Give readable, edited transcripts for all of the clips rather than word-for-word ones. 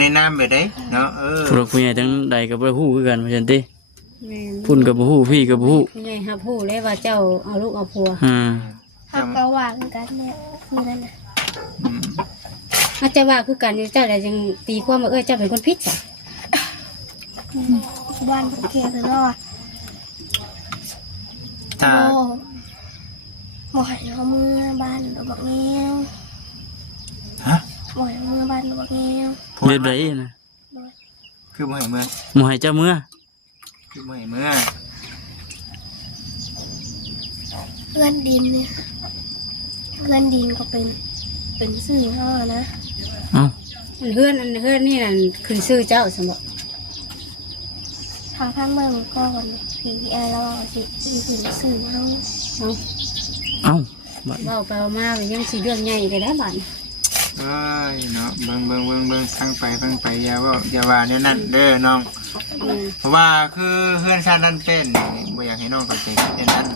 ในน้ำไปได้เนาะผู้หลักผู้ใหญ่ทั้งใดกับบ่ฮู้คือกันว่าซั่นติพุ่นกับบ่ฮู้พี่กับบ่ฮู้ผู้ใหญ่ฮับฮู้เลยว่าเจ้าเอาลูกเอาผัวฮับก็ว่าคือกันเนี่ยคือนั่นน่ะอาจจะว่าคือกันเจ้าแต่ยังตีความว่าเจ้าเป็นคนผิดจ้ะบ้านโอเคเลยเนาะถ้าหมอยเอามือบ้านดอกบักแง้วฮะหมอยเอามือบ้านดอกบักแง้วเฮ็ดได้นะคือบ่ให้เมื่อบ่ให้เจ้าเมื่อคือบ่ให้เมื่อเพื่อนดินเนี่ยเพื่อนดินก็เป็นสื่อเขาอะนะเฮือนนี่นั่นคือชื่อเจ้าสมบัติทางข้างเมืองก่อนผีแอร์แล้วสิถึงสื่อเอาเว้าไปมายังสิเรื่องใหญ่เลยนะบัดเนาะเบิ่งฟังไปอย่าว่าเนี่ยนั่นเด้อน้องเพราะว่าคือเฮือนชาตินั่นเป็นบ่อยากให้น้องเข้าใจเป็นนั้น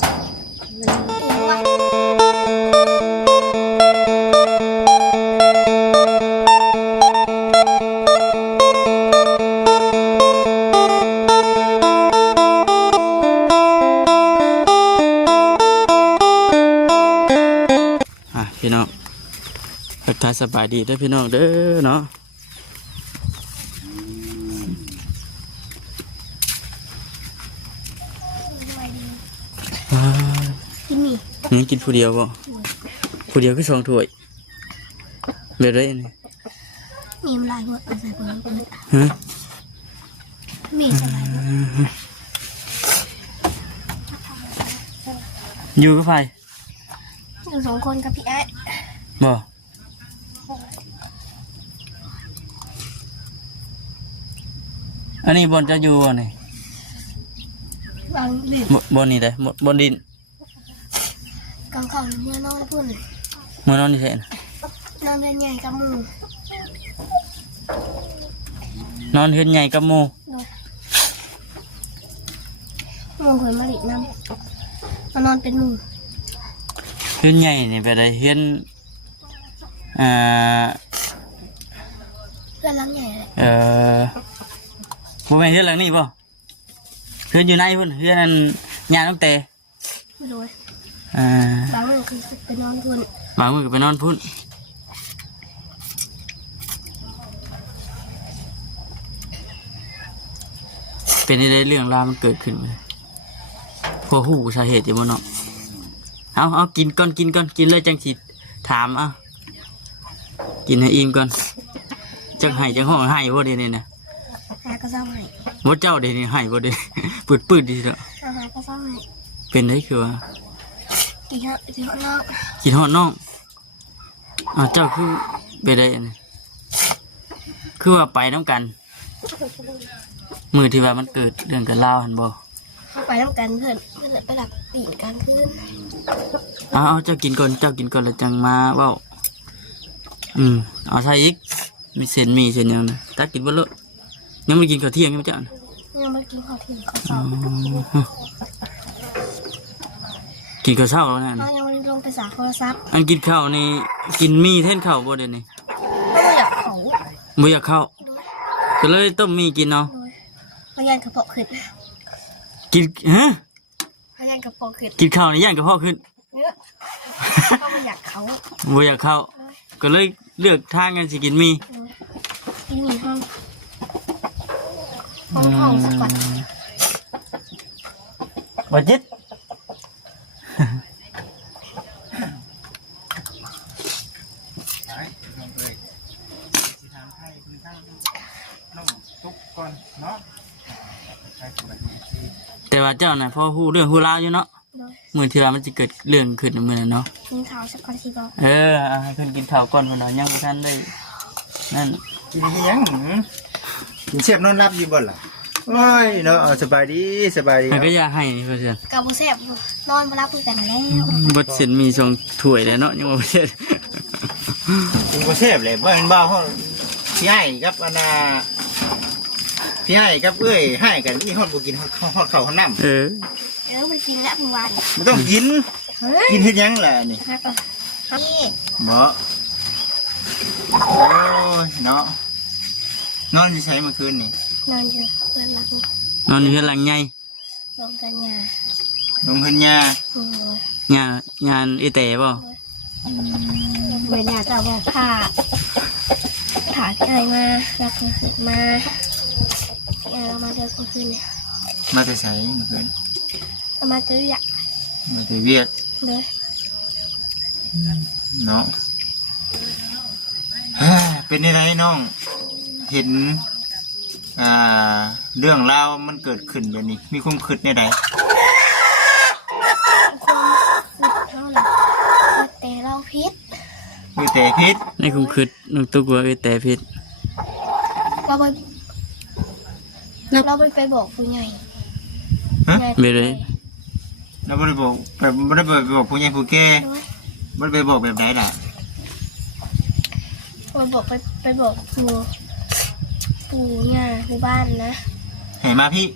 พี่น้องทักทายสบายดีเด้อพี่น้องเด้อเนาะกินนี่มึงกินผู้เดียวบ่ผู้เดียวคือ2 ถ้วยเบ็ดได้นี่มีมันลายหมดใส่เปลือกฮะมีใส่ลายอยู่กับไผอยู่2 คนกับพี่ไอ้บ่อันนี้บนจะอยู่บ่นี่บางดินบนนี่ได้บนดินกลางเขาเมื่อนอนพุ่นเมื่อนอนนี่แท้นะนอนเรือนใหญ่กับหมูนอนเฮือนใหญ่กับหมู่หมูคนมาหลีน้ำมานอนเป็นหมูเฮือนใหญ่นี่ไปได้เฮือนเพื่อนหลังใหญ่เลยบ่แม่นเฮือนหลังนี้บ่เฮือนอยู่ในพุ่นเฮือนนั้นย่าน้องเตไม่รู้บางมื้อคือไปนอนพุ่นบางมื้อก็ไปนอนพุ่นเป็นได้เรื่องราวมันเกิดขึ้นพอฮู้สาเหตุอยู่บ่เนาะเอากินก่อนกินเลยจังสิถามกินให้อิ่มก่อนจังให้จังห้องให้บ่เด้นี่นะหาก็เศร้าให้บ่เจ้าเด้นี่ให้บ่เด้ปืดๆดิเด้อหาก็เศร้าให้เป็นได้คือว่ากินฮอดน้องกินฮอดน้องเจ้าคือไปได้อันนี้คือว่าไปนำกันมื้อที่ว่ามันเกิดเรื่องกันลาวหั่นบ่เข้าไปน้ำกันเพื่อนไปหลับปีนกลางคืนเอาเจ้ากินก่อนแล้วจังมาเว้าเอาใส่อีกมีเส้นยังนะตักกินบ่เลอะยังไม่กินข้าวเที่ยงยังไม่เจ้ายังไม่กินข้าวเที่ยงข้าวเช้ากินข้าวเช้าแล้วนะยังไม่ลงไปสาโทรศัพท์อันกินข้าวนี่กินมีแทนข้าวบ่เดี๋ยวนี้ไม่อยากเขาบ่อยากข้าวก็เลยต้มมีกินเนาะพยานกระเพาะขึ้นกินพยานกระเพาะขึ้นกินข้าวในย่างกระเพาะขึ้นก็ไม่อยากเขาบ่อยากข้าวก็เลยเลือกทางกันสิกินมีห้องสักก่อนบ่จิตแต่ว่าเจ้าน่ะพอฮู้เรื่องฮู้ราวอยู่เนาะมื้อที่ว่ามันสิเกิดเรื่องขึ้นมื้อนั้นเนาะกินข้าวสักก่อนสิบ่ให้เพิ่นกินข้าวก่อนเพิ่นยังบ่ทันได้นั่นกินยังกินเสียบนอนรับอยู่บ่ล่ะโอ้ยเนาะสบายดีมันก็อย่าให้นี่เพิ่นกับบ่แซ่บนอนบ่รับคือกันแล้วบ่เส้นมี2 ถ้วยแล้วเนาะยังบ่เสร็จกินบ่แซ่บเลยบ่เป็นบ่เฮาพี่ให้กับอันน่ะพี่ให้กับเอ้ยให้กันอีฮอดบ่กินฮอดข้าวฮอดน้ำมันกินแล้วมื้อวานบ่ต้องกินเฮ็ดหยังล่ะนี่นี่บ่โอ้ยเนาะ นอนอยู่ใช้เมื่อคืนนี่ นอนอยู่เพื่อนรัก นอนอยู่เฮือนหลังใหญ่ ลงกันยา ลงเพิ่นยา โอ้ย งานไอแต่บ่ อืม เวลาจะบอก ผ่าที่ไหนมารักมาเรามาเดินกลางคืนเนี่ย มาแต่ใช้เมื่อคืน เรามาเจออยาก มาแต่เวียก เลย เนาะเฮ้ยเป็นยังไงน้องเห็นเรื่องราวมันเกิดขึ้นแบบนี้มีความคิดในใด ความสุดเท่าไหร่แต่เราพิษ มีแต่พิษ ในคุมคืดน้องตุ๊กว่าไอแต่ผิด เราไปบอกผู้ใหญ่ ฮะ ไปเลย เราไม่ได้บอกแบบไม่ได้บอกผู้ใหญ่ผู้แก่ไม่ได้ไปบอกแบบไหนล่ะ เราบอกไปบอกปู่ย่าในบ้านนะ ให้มาพี่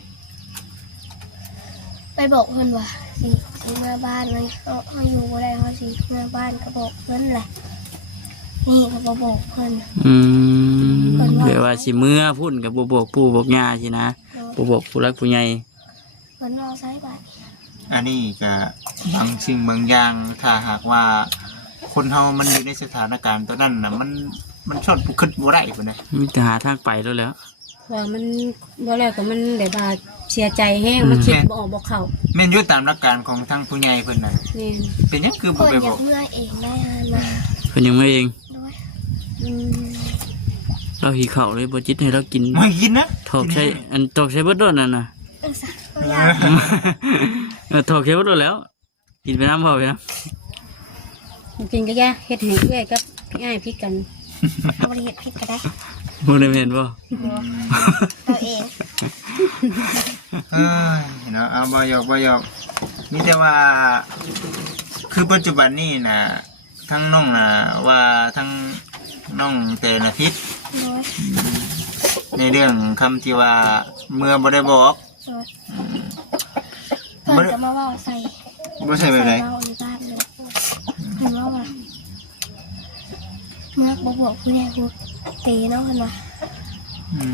ไปบอกเพื่อนว่าสิเมื่อบ้านมันเขาอยู่อะไรเขาสิเมื่อบ้านก็บอกเพื่อนแหละนี่ก็บอกเพื่อน เดี๋ยวว่าสิเมื่อพุ่นกับบอกปู่บอกย่าสินะบอกผู้รักผู้ใหญ่ เพื่อนเราใช้บัตร อันนี้ก็บางสิ่งบางอย่างถ้าหากว่าคนเฮามันอยู่ในสถานการณ์ตอนนั้นน่ะมันชดบุคลิกบ่ได้พุ่นน่ะ มีแต่หาทางไปแล้ว ว่ามันบ่แล้วก็มันแบบว่าเสียใจแห้งมันคิดบ่ออกบ่เข้า แม่นอยู่ตามหลักการของทางผู้ใหญ่เพิ่นน่ะ นี่ เป็นหยังคือ เพื่ บ่ อน ไป อบ ยา อก กเมื่อเองได้ฮะมา เพิ่นยังไม่เอง ด้วย อืม เราหิวข้าวเลยบ่จิตให้เรากิน ไม่กินนะ ถอกใช้อันถอกใช้เบิดโดนนั่นน่ะ สักตัวอย่าง ถอกใช้เบิดโดนแล้ว กินไปน้ำพอไปนะ กินก็แย่เฮ็ดให้เอื้อยกับง่ายพิดกัน เอาไปเห็ดผิดก็ได้ มึงได้เห็นบ่ ตัวเอง เอ้ยเนาะเอาบ่หยอกมีแต่ว่าคือปัจจุบันนี้น่ะทั้งน้องน่ะว่าทั้งน้องแต่ละทิศ ด้วย ในเรื่องคำที่ว่าเมื่อบ่ได้บอก ด้วยเพื่อนจะมาว่าใส่ บ่ใช่แบบไหน เราอยู่บ้านเลยเห็นว่าว่าเมื่อบอกผู้ใหญ่ผู้เตะเนาะเห็นว่า อื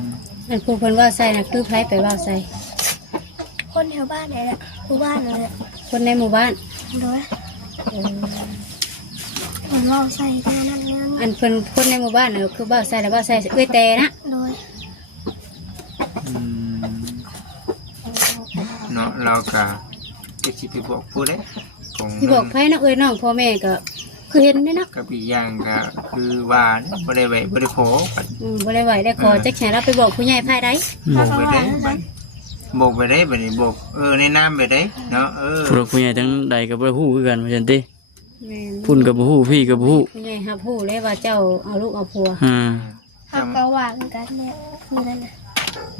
ม อันผู้เพิ่นว่าใส่น่ะคือไผไปว่าใส่ คนแถวบ้านไหนแหละผู้บ้านนั่นแหละ คนในหมู่บ้าน ด้วย เออ เหมือนว่าใส่เท่านั้นเรื่อง อันเพิ่นคนในหมู่บ้านน่ะคือว่าใส่แล้วว่าใส่เอื้อยแต่นะ ด้วย อืมเนาะเราก็จะสิไปบอกผู้ใดของ ที่บอกไผเนาะเอ้ยน้องพ่อแม่ก็คือเห็นได้เนาะ กับอีกอย่างก็คือว่าเนี่ยบ่ได้ไว้บ่ได้ขอกัน บ่ได้ไหวได้ขอจักแหนเราไปบอกผู้ใหญ่ภายใด บอกไปได้บัดบอกไปได้บัดนี้บอกในน้ำไปได้เนาะผู้รักผู้ใหญ่ทั้งใดกับบ่ฮู้คือกันว่าซั่นติ แม่น พุ่นกับบ่ฮู้พี่กับบ่ฮู้ ผู้ใหญ่รับรู้เลยว่าเจ้าเอาลูกเอาผัว หักกระหว่างกันเนี่ยคือนั่นน่ะ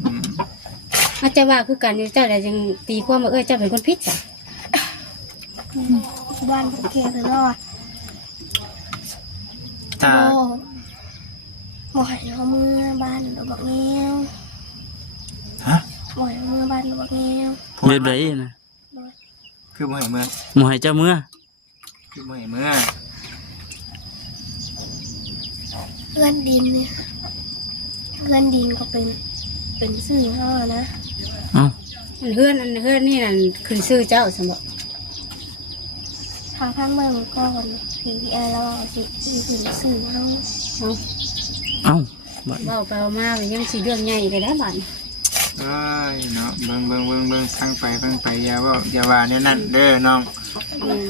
อืม อาจจะว่าคือกันอยู่เจ้าแต่ยังตีความว่าเจ้าเป็นคนผิดจ้ะ บ้านผมเคยเลยว่า ถ้า หมอยเขาเมื่อบ้านเราบอกเงี้ยว ฮะ หมอยเขาเมื่อบ้านเราบอกเงี้ยว เฮ็ดได้นะ คือบ่ให้เมื่อ หมู่ให้เจ้าเมื่อ คือบ่ให้เมื่อ เพื่อนดินเนี่ยเพื่อนดินก็เป็นสื่อเขาอะนะ เอ้า อันเฮือนนี่นั่นขึ้นชื่อเจ้าสมบัติ ทางข้างเมืองก่อนผีเราเอาสิถึงสื่อเขา เอา เอ้าบัด เบาไปเอามาไปยังสีเรื่องใหญ่เลยนะบ้าน เอ้ยเนาะเบิ่งฟังไปอย่าว่าแนวนั้นเด้อน้อง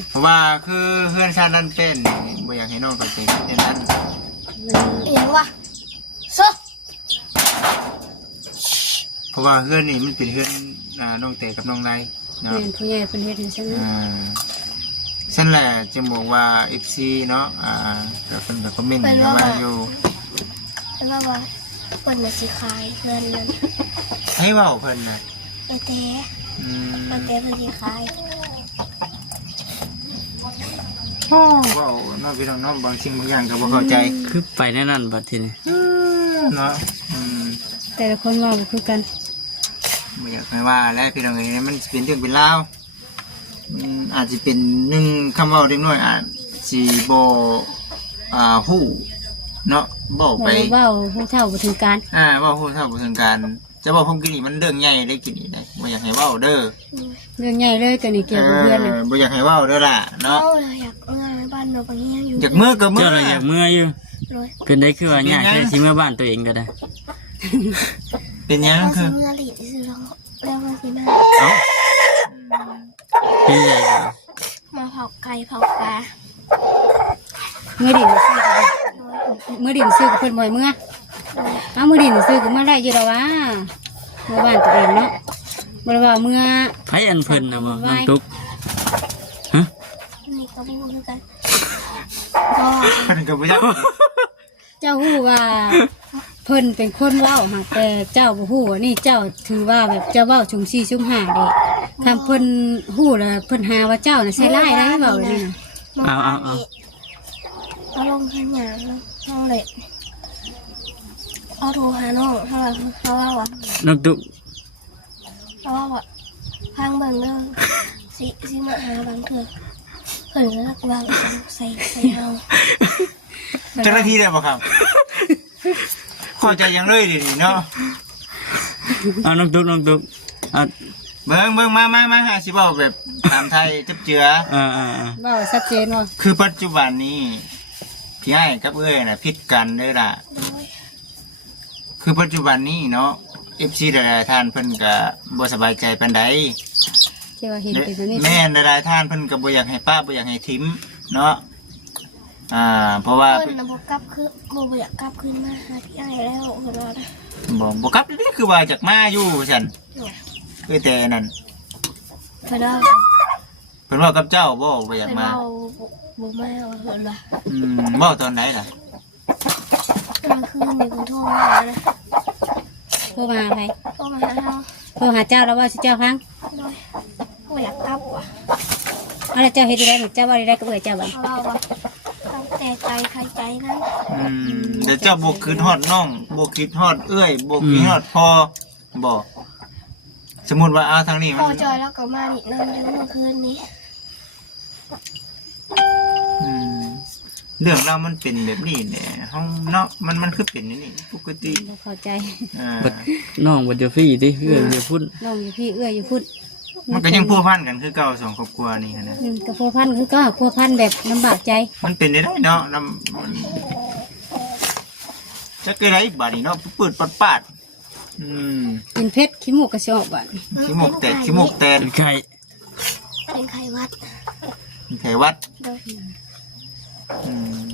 เพราะว่าคือเพื่อนชาตินั่นเป็นบ่อยากให้น้องเข้าใจแค่นั้น เอียงวะโซ เพราะว่าเพื่อนนี่มันเป็นเพื่อนน้องเตกับน้องไรเนาะ เป็นผู้ใหญ่เป็นเฮ็ดให้ฉันนะ ฉันแหละจะบอกว่า FC เนาะก็เป็นแบบคอมเมนต์กันมาอยู่ แล้วก็ว่าเปิดมาสีขายเงินนั้น ให้เว้าเพิ่นน่ะ ไอเต้ อืม ไอเต้เป็นสีขาย เว้าเนาะพี่น้องเนาะบางสิ่งบางอย่างก็บ่เข้าใจ คือไปแน่นั่นบัดทีนี้ เนาะแต่ละคนว่าบ่คือกัน บ่อยากให้ว่าแล้วพี่น้องเอ้ยมันเป็นเรื่องเป็นราวอาจจะเป็นหนึ่งคำเว้าเล็กน้อยอาจสิบ่ฮู้ เนาะบอกไป เว้าผู้เฒ่าบ่ถึงการ ว่าพูดเท่าบ่ถึงการจะบอกผมกินนี่มันเรื่องใหญ่ได้กินนี่ได้บ่อยากให้เว้าเด้อ เรื่องใหญ่เลยตัวนี้เกี่ยวกับเพื่อนน่ะ บ่อยากให้เว้าเด้อล่ะเนาะ เอาเลยอยากเมื่อบ้านเราบางเงี้ยอยู่ อยากเมื่อก็เมื่ เจ้า อ อะไรอยากเมื่ออยู่ เลย เป็นได้คือว่าง่ายแค่สิเมื่อบ้านตัวเองก็ได้ เป็นหยัง เรา คื ซื้ อ อเมื่อหลีดซื้อแล้วมาสิมา เอ้า พี่ใหญ่กว่า มาเผาไก่เผาปลา มื้อดินซื้อกับ โดย มื้อดินซื้อกับเพิ่นบ่อยมื้อ โดย เอามื้อดินซื้อกับมื้อได้อยู่แล้ววะเมื่อบ้านตัวเองเนาะบ่ได้ว่ามื้อ ไผอันเพิ่นน่ะบ่น้องตุ๊กฮะ นี่ก็พูดด้วยกัน เพิ่นก็บ่อยาก เจ้าฮู้ว่าเพิ่นเป็นคนเว้าหากแต่เจ้าบ่ฮู้ว่านี่เจ้าถือว่าแบบเจ้าเว้าชุม4ชุม5เด้คำเพิ่นฮู้แล้วเพิ่นหาว่าเจ้าน่ะใส่ร้ายได้เว้าเลยนี่น่ะ เอาลงขันหยางห้องเล็กเอาโทรหาน้องเขาว่า น้องตุ๊ก พังเบิ่งเด้อสิมาหาบางเถื่อเพิ่นก็รักวางใส่เฮา เจ้าหน้าที่ได้บ่ครับเข้าใจยังเลยดิเนาะ เอาน้องตุ๊กอ่ะ เบิ่งมาหาสิเว้าแบบตามไทยจับเจือ เว้าชัดเจนว่า คือปัจจุบันนี้พี่ไอ้กับเอ้ยน่ะผิดกันเด้อล่ะ โดย คือปัจจุบันนี้เนาะ FC หลายๆท่านเพิ่นก็บ่สบายใจปานใด ที่ว่าเห็นเป็นแบบนี้ แม่นหลายๆท่านเพิ่นก็บ่อยากให้ป้าบ่อยากให้ทิมเนาะเพราะว่า เพิ่นน่ะบ่กลับคือบ่อยากกลับคืนมาหาพี่อ้ายแล้วเพิ่นว่านะ บ่กลับนี่คือว่าจากมาอยู่ซั่นแต่นั่น เพิ่นว่า เพิ่นว่ากับเจ้าบ่อยาก เพิ่น มา ว่าบ่มาว่าเพิ่นว่า เว้าตอนไหนล่ะ เมื่อคืนนี่เพิ่นโทรมานะ โทรมาไผ โทรมาหาเฮา โทรหาเจ้าแล้วว่าสิเจ้าพัง โดยบ่อยากกลับว่ะ เอาแล้วเจ้าเฮ็ดได้เจ้าว่าได้ก็เอ้ยเจ้าบัด เขาเล่าว่าตั้งแต่ใจใครใจนั้น เดี๋ยวเจ้าบ่คิดฮอดน้องบ่คิดฮอดเอ้ยบ่คิดฮอดพ่อบ่สมมุติว่าทางนี้ พ มัน อจอยแล้วก็มานี่นั่นอยู่เมื่อคืนนี้ เรื่องเราวมันเป็นแบบนี้เนี่ยห้องเนาะมันคือเป็นนี่ปกติ บ่เข้าใจ บัดน้องบ่จะฟรีติเอื้อจะพูด น้องอยู่พี่เอื้ออยู่พุ่น มันก็ยังพัวพันกันคือเก่าสองครอบครัวนี่นะ กับพัวพันคือก็พัวพันแบบลำบากใจ มันเป็นได้เนาะจะเกิดอะไรบาดนี้เนาะปืดปาดกินเพชรขี้มูกกระชอกบัด ขี้หมกแตก เป็นไข้ เป็นไข้วัด ไขวัด โดย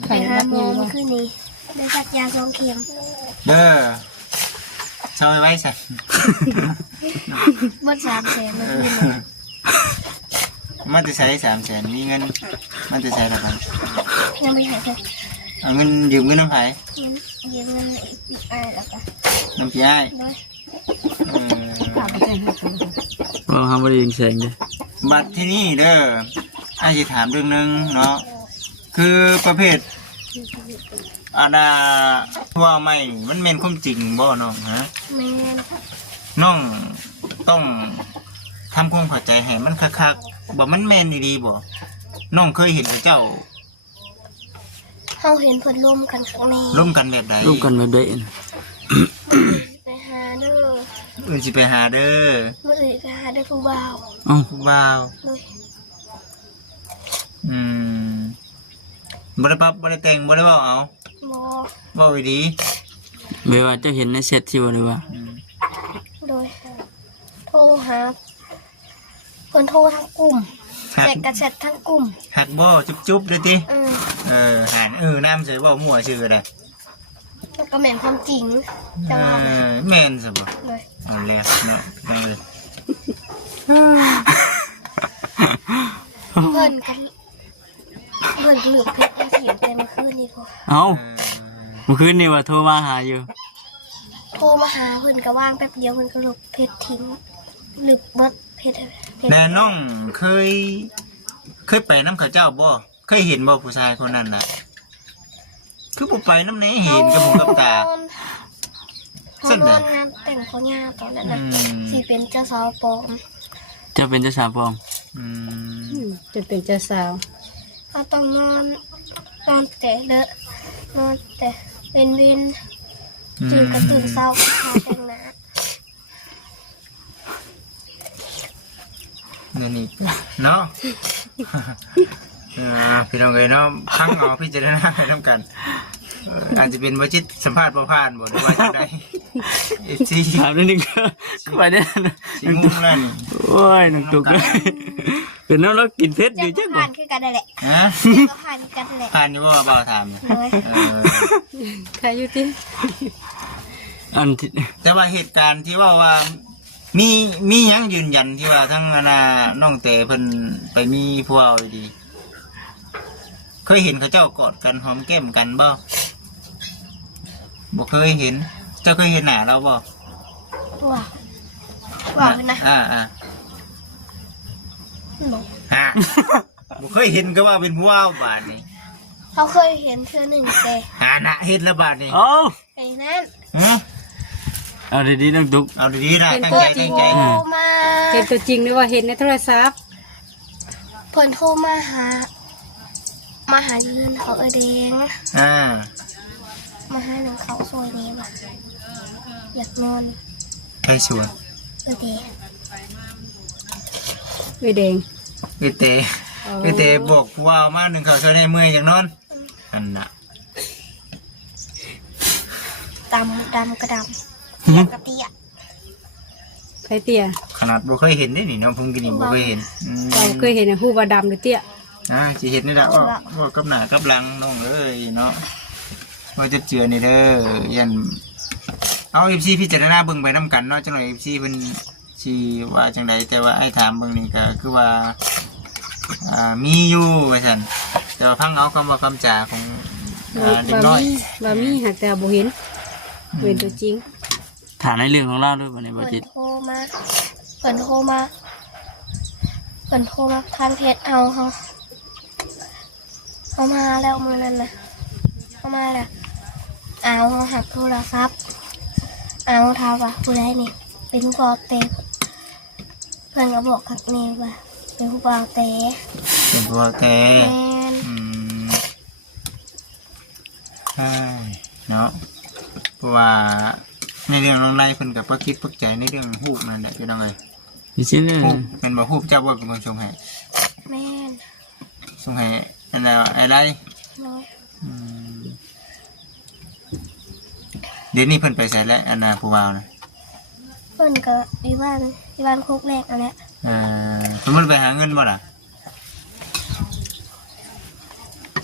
ไข่ ไปหา วัด หม ใหญ่ อ บ่ เมื่อคืนนี้ได้จัดยาสองเข็ม เด้อเช่าไว้ใส่ บด300,000เมื่อคืนนี้ มันจะใช้300,000มีเงินมันจะใช้อะไรบ้าง ยังไม่หายเลย เอาเงินยืมเงินน้ำไผ่ ยืมเงินอีกอะไรแล้วก็ น้ำพี่ไอ้ โดย กลับไปใจให้เขา บ่เฮาบ่ได้ยินเสียงเด้ บัตรที่นี่เด้อไอ้จะถามเรื่องนึงเนาะคือประเภทว่าไม่มันเป็นความจริงบ่น้องฮะ แม่น น้องต้องทำความเข้าใจให้มันคักๆบ่มันแม่นดีๆบ่น้องเคยเห็นกับเจ้า เฮาเห็นเพิ่นร่วมกันข้างใน ร่วมกันแบบใด ร่วมกันแบบใด ไปหาเด้อ อื่นสิไปหาเด้อ มื้ออื่นไปหาเด้อผู้บ่าว เอ้า ผู้บ่าว โดย บ่ได้ปรับบ่ได้แต่งบ่ได้เว้าเอา บ่ เว้าดี เวลาเจ้าเห็นในเซตที่ว่าได้ว่า โดยโทรหาเพิ่นโทรทั้งกลุ่ม หัก แต่กระแชททั้งกลุ่ม หักบ่จุ๊บๆเด้อติ หานน้ำใส่เว้ามั่วชื่อได้ มันก็แม่นความจริงแต่ว่า แม่นซะบ่ โดย เอาแล้วเนาะได้เลย เพิ่นก็เหลือเพชรเสียงแต่เมื่อคืนนี้พอ เอ้าเมื่อคืนนี่ว่าโทรมาหาอยู่ โทรมาหาเพิ่นก็ว่างแป๊บเดียวเพิ่นก็ลบเพชรทิ้งหลึกเบิดเพชร แน่น้องเคยไปน้ำข้าเจ้าบ่เคยเห็นบ่ผู้ชายคนนั้นน่ะ คือบ่ไปน้ำไหนเห็นกับหูกับตา เขานอนงานแต่งเขาย่าตอนนั้นน่ะสิเป็นเจ้าสาวปลอม เจ้าเป็นเจ้าสาวปลอม จนเป็นเจ้าสาว เขาต้องนอนแต่เด้อนอนแต่ เป็นเวนตื่นก็ตื่นเช้าก็ทาแต่งหน้า เงินอีกเนาะ พี่น้องเอ้ยเนาะพังเอาพิจารณาไปทำกันอาจจะเป็นบ่จิตสัมภาษณ์บ่ผ่านบ่หรือว่าจังได๋ FC ถามนิดนึงก็ไปได้นะ สิงงแล้วนี่ โอ้ยน้องตุกเลยเป็นน้องเรากินเพชรดี เจ้า จัง ก็ บ่ ผ่านคือกันนั่นแหละ ฮะ เจ้าก็ผ่านคือกันนั่นแหละ ผ่านอยู่บ่บ่าวถามเนี่ย เลย เออ ใครอยู่ที่ อันที่ แต่ว่าเหตุการณ์ที่ว่ามีหยังยืนยันที่ว่าทั้งน้องเตเพิ่นไปมีผัวเอาดีเคยเห็นเขาเจ้ากอดกันหอมแก้มกันบ่บ่เคยเห็น เจ้าเคยเห็นหน้าเราบ่ ว้าวนะ อ่า บอก ฮะ บ่เคยเห็นก็ว่าเป็นผัวเอาบาดนี้ เขาเคยเห็นเธอหนึ่งแต่ หาหน้าเฮ็ดแล้วบาดนี้ โอ้ ไอ้นั่น ฮะ เอาดีๆน้องตุก เอาดีๆนะตั้ง เปิ ใจ ด ตั้ง โท ใจ รมา เห็นตัวจริงหรือว่าเห็นในโทรศัพท์ เพิ่นโทรมาหายืนเขาเดง อ่า มาหาหนึ่งเขาสวยดีว่ะอยากนอน ใครสวย เดง เอ้ยแดง เอเตเอเตบอกผัวเอามาหนึ่งเขาช่วยในเมื่อยอย่างนอนอันน่ะ ดำกระดำอยากกระเตีย ใครเตี้ย ขนาดบ่เคยเห็นได้นี่เนาะเพิ่งกินนี่บ่เคยเห็นเราเคยเห็นฮู้ว่าดำหรือเตี้ย สิเห็นนี่แหละว่ากับหน้ากับหลังน้องเอ้ยเนาะว่าจะเจือนี่เด้อยันเอา FC พิจารณาเบิ่งไปนํกันเนาะจังหน่อย FC เพิ่นสิว่าจังไดแต่ว่าไอ้ถามเบิ่งนี่ก็คือว่ามีอยู่ว่าซั่นแต่ว่าฟังเอาคำว่าคำจาของเด็กน้อย ว่ามีหากแต่บ่เห็นเห็นตัวจริง ถามในเรื่องของเราด้วยวันนี้บ่ เพิ่น จิต โทรมาทางเพจเอาเขามาแล้วมือนั้นนะเขามาแล้วเอาเขาหักโทรศัพท์เอาทาว่าผู้ใดนี่ เป็นผู้บ่าวเตะเพื่อนก็บอกกับนี่ว่าเป็นผู้บ่าวเตะ เป็นผัวแก แมน ใช่เนาะเพราะว่าในเรื่องน้องไล่เพิ่นกับปักคิดปักใจในเรื่องฮูกนั่นแหละพี่น้องเอ้ย พี่ชิเนี่ย ฮูกเป็นบ่ฮูกเจ้าว่าเป็นคนชงให้ แมน ชงให้อันนั้นอะไร น้อย เดี๋ยวนี้เพิ่นไปใส่แล้วอันน่ะผู้บ่าวนะ เพื่อนก็อยู่บ้านคุกแรกนั่นแหละ สมมุติไปหาเงินบ่ล่ะ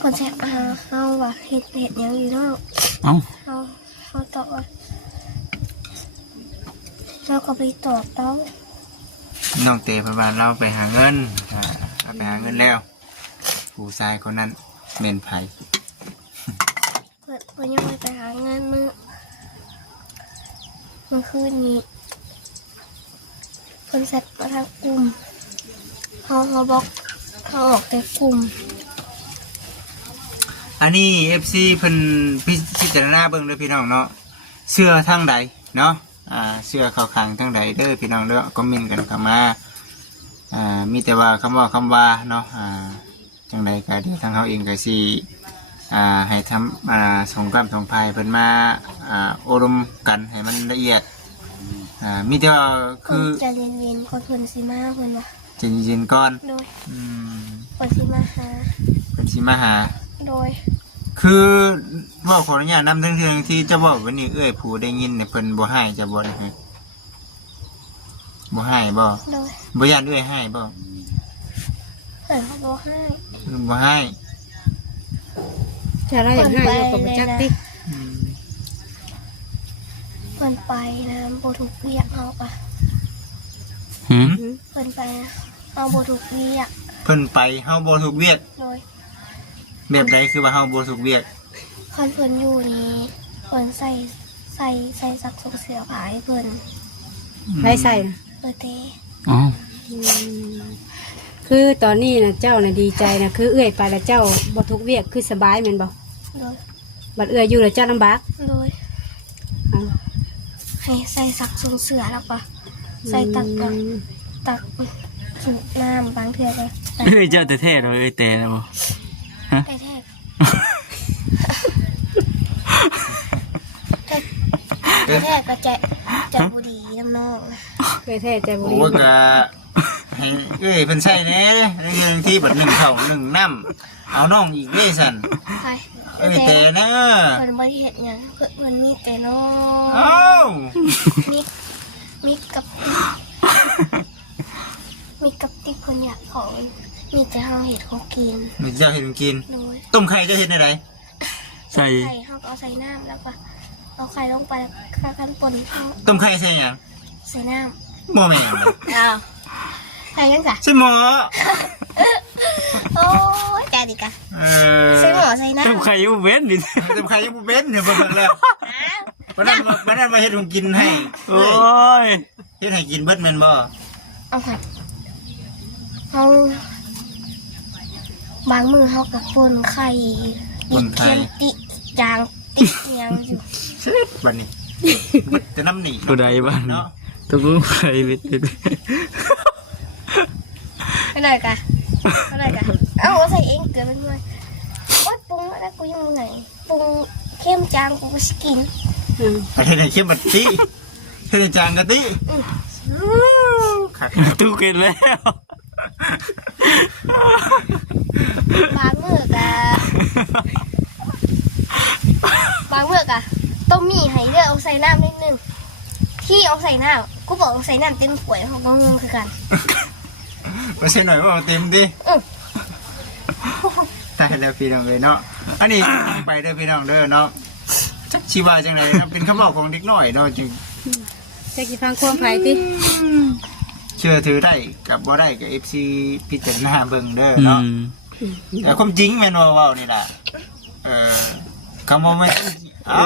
คนแชร์เขาว่าเห็ดยังอยู่เนาะ เอ้า เขาตอบว่าเราก็ไปตอบแล้ว น้องเตเพิ่นว่าเราไปหาเงินเราไปหาเงินแล้ว ผู้ชายคนนั้นแม่นไผ เพื่อนยังไม่ไปหาเงินเมื่อคืนนี้เพื่อนแชทมาทางกลุ่มเขาบอกเขาออกแต่กลุ่ม อันนี้ FC เพิ่นพิจารณาเบิ่งเด้อพี่น้องเนาะเสื้อทางใดเนาะเสื้อเข้าข้างทางใดเด้อพี่น้องเด้อคอมเมนต์กันเข้ามามีแต่ว่าคำว่าเนาะจังใดก็เดี๋ยวทางเฮาเองก็สิให้ทำสงกรานต์สงภัยเพิ่นมาอบรมกันให้มันละเอียดมีแต่ว่า ค คื น อ จะเรียนคนเพิ่นสิมาเพิ่นว่า ใจเย็นๆก่อน โดย อืม เพิ่นสิมาหา เพิ่นสิมาหา โดย คือบอกขออนุญาตนำเรื่องที่เจะบอกวันนี้เอ้ยผู้ได้ยินเนี่ยเพิ่นบ่ให้จะบ่นะฮะบ่ให้บ่ โดย บ่ย่านเอ้ยให้บ่ เพิ่นเขาบอกให้ บ่ให้ จะได้อย่างง่ายเราก็บ่จักติ อืม เพิ่นไปนะบ่ถูกเรียกเอาปะ หืม เพิ่นไปนะเอาบ่ถูกเรียก เพิ่นไปเฮาบ่ถูกเวียก โดย แบบใดคือว่าเฮาบ่ถูกเวียก คันเพิ่นอยู่นี่เพิ่นใส่ซักส่งเสือผ้าให้เพิ่น ได้ใส่นะ เต อ๋อ คือตอนนี้นะเจ้าน่ะดีใจนะคือเอื้อยไปแล้วเจ้าบ่ทุกข์เวียกคือสบายแม่นบ่ โดย บัดเอื้อยอยู่แล้วเจ้าลำบาก โดย อ้าว ให้ใส่ซักส่งเสือแล้วปะใส่ตักสูบน้ำบางเทื่อก็ เอ้ยเจ้าแต่เท่เราเอ้ยแต่นะบ่ ได้แทก แท้ก็จะบุดีน้ำนองนะ เคยแท้ใจบ่ โอ้ ดี ยก็ให้เอ้ยเพิ่นใส่แหน่ในเรื่องที่บัดหนึ่งข้าวหนึ่งน้ำเอาน้องอีกเด้สั่น ใคร เอ้ยแต่นะ เพิ่นบ่ได้เฮ็ดหยังเพิ่นมีแต่น้อง เอ้า มีกับติ๊กเพิ่นอยากของมีแต่เฮาเฮ็ดของกิน มีเจ้าเฮ็ดกิน โดย ต้มไข่เจะเฮ็ดได้ได ใส่ ไข่เฮาก็เอาใส่น้ำแล้วก็เอาไข่ลงไปแล้วกันป่นเฮา ต้มไข่ใส่หยัง ใส่น้ บ่แม่น ำอ้าวใส่ยังจ้ะ ใส่หมอ โอ้ยแกดิกะ เอ ใส่หมอใส่น้ำ ต้มไข่อยู่เว้นนี่ ต้มไข่ยังบ่เป็นเนี่ยเบิ่งแล้ว อ้าว วันนั้นมาเฮ็ดของกินให้ โอ้ย เฮ็ดให้กินเบิดแม่นบ่ เอาค่ะเฮาบางมือเฮากับป่นไข่ดิเค็มติจางติเอียงอยู่ เสร็จบัดนี้เบิดแต่น้ำหนี ผู้ใดบ้าง เนาะ ต้มไข่เว้น ไม่ได้กะไม่ได้กะเอาใส่เองเกลือเป็นด้วยว่าปรุงแล้วกูยังไงปรุงเข้มจางกูก็สกิน ประเทศไหนเข้มบัดติเฮ็ดให้จางกะติขัด ตู้กินแล้ว บางมือกะบางมือกะต้มหมี่ให้เลือกเอาใส่น้ำนิดนึงที่เอาใส่น้ำกูบอกเอาใส่น้ำเต็มถ้วยเขาก็งงคือกัน มาใส่หน่อยว่าเอาเต็มดิ อื้อ ตายแล้วพี่น้องเอ้ยเนาะอันนี้ไปเด้อพี่น้องเด้อเนาะจักชีว่าจังไดเนาะเป็นคำบอกของเด็กน้อยเนาะจึง จะกี่ฟังความไผติ เชื่อถือได้กับบ่ได้กับ FC พิจารณาเบิ่งเด้อ อื เนาะ ม แต่ความจริงแม่นว่าเว้านี่ล่ะคำว่าไม่เอ้า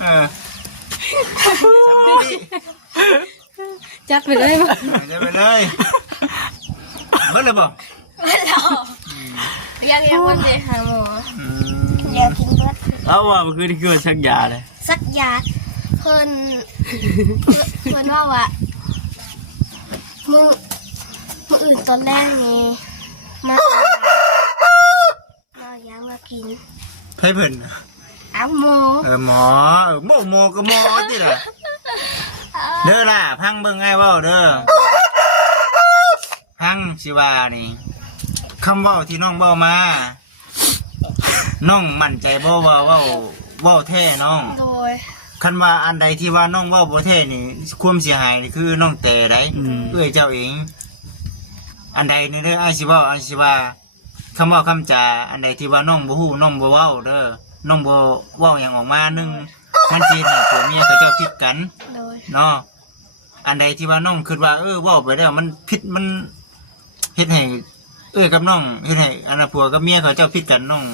เออสำลี จัดไปเลยบ่ เดี๋ยวไปเลยเบิ่งเลยบ่ ไม่หรอกอยากกินคนเดียวหาหมอ อืม อยากกินเบิด เอาว่ามันคือที่เกิดชักยาเลย สักยาเพิ่นว่ามืออื่นตอนแรกนี่มายังมากิน เพิ่น อ้าวหมู หมอหมอก็หมอติล่ะเด้อล่ะพังเบิ่งไงเว้าเด้อพังสิว่านี่คำเว้าที่น้องเว้ามาน้องมั่นใจบ่ว่าเว้าแท้น้อง โดย คันว่าอันใดที่ว่าน้องเว้าบ่แท้นี่ความเสียหายนี่คือน้องแต่ไดเอ้ยเจ้าเองอันใดนี่เด้ออ้ายสิเว้าอ้ายสิว่าคำเว้าคำจาอันใดที่ว่าน้องบ่ฮู้น้องบ่เว้าเด้อน้องบ่เว้าหยังออกมานึงมันสิให้ผัวเมียเขาเจ้าผิดกัน โดย เนาะอันใดที่ว่าน้องคิดว่าเว้าไปแล้วมันผิดมันเฮ็ดให้กับน้องเฮ็ดให้อันน่ะผัวกับเมียเขาเจ้าผิดกันน้อง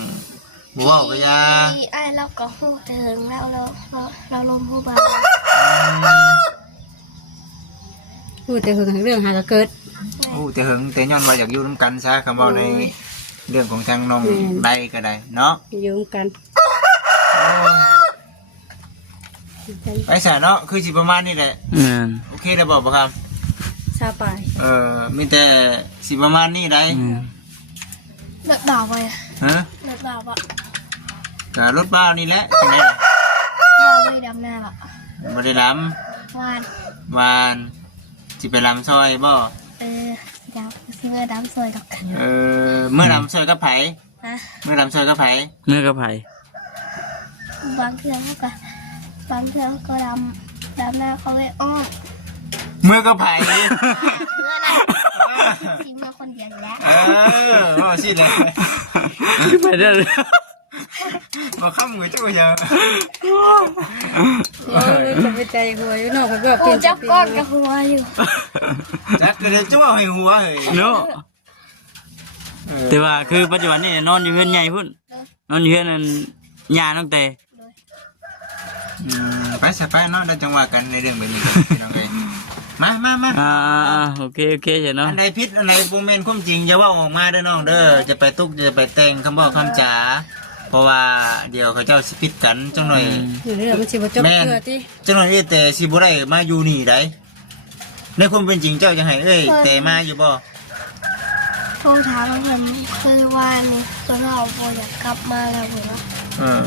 บ่เว้าก็อย่า พี่ไอ้เราก็หูถึงแล้วเราลมหูบา พูดแต่เรื่องหาก็เกิด โอ้แต่หึงแต่ย้อนว่าอยากอยู่นํกันซะคำเว้าในเรื่องของทางน้องใดก็ได้เนาะ อยู่กัน ไปซะเนาะคือสิประมาณนี้แหละ อืม โอเคแล้วบ่ครับ ซาไป มีแต่สิประมาณนี้ได้ อืม เลิกบ่าวไป ฮะ เลิกบ่าวปะ ก็รถบ้านนี่แหละจังได๋ล่ะ บ่าวไม่ดำหน้าปะ บ่ได้ล วาน ำวานสิไปลำซอยบ่ เดี๋ยวซื้อดำสวยดอกกัน เมื่อลำซอยกับไผ นะ เมื่อลำซอยกับไผ เมื่อกระไผ่ บางเทื่อเขาก็บางเทื่อเขาก็ดำหน้าเขาเลยอ้อ เมื่อกับไผ เมื่อนั้นซิมาคนเดียวอยู่แล้ว ว่าสิเลย ไปได้เลย บ่ค้ำก็จักว่าจะ จะไปใจหัวอยู่นอกก็ กูจับก้อนกับหัวอยู่ จักก็ได้จักว่าให้หัวเฮ้ย เนาะแต่ว่าคือปัจจุบันนี่นอนอยู่เฮือนใหญ่พุ่นนอนอยู่เฮือนนั่นยาตั้งแต่ ไปซะไปเนาะได้จังหวะกันในเรื่องแบบนี้พี่น้องเอ้ยมา โอเคเฉยเนาะ อันใดผิดอันใดบ่แม่นความจริงอย่าเว้าออกมาเด้อน้องเด้อจะไปตุกจะไปแต่งคำบอกคำจาเพราะว่าเดี๋ยวเขาเจ้าสิผิดกันจังหน่อย เรื่องมันสิบ่จบเพื่อติ จังหน่อยแต่สิบ่ได้มาอยู่นี่ได้ในความเป็นจริงเจ้าจะให้แต่มาอยู่บ่ ท รถามเพิ่นคือว่านี่เพิ่นว่าบ่อยากกลับมาแล้วเพิ่นว่า เออ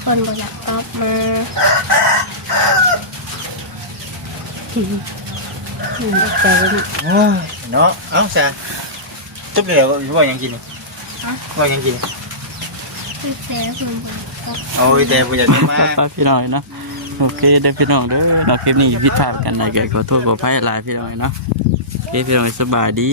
เพิ่นบ่อยากกลับมา ใจเนาะ โอ้ยเนาะเอ้าจ้ะจบแล้วว่ายังกินนี่ว่ายังกิน คือแต่เพิ่นบ่อยากกลับ โอ้ยแต่บ่อยากจะมา ป้าพี่น้อยเนาะโอเคเด้อพี่น้องเด้อเราคลิปนี้ผิดพลาดกันนะแกขอโทษขออภัยหลายพี่น้อยเนาะโอเคพี่น้อยสบายดี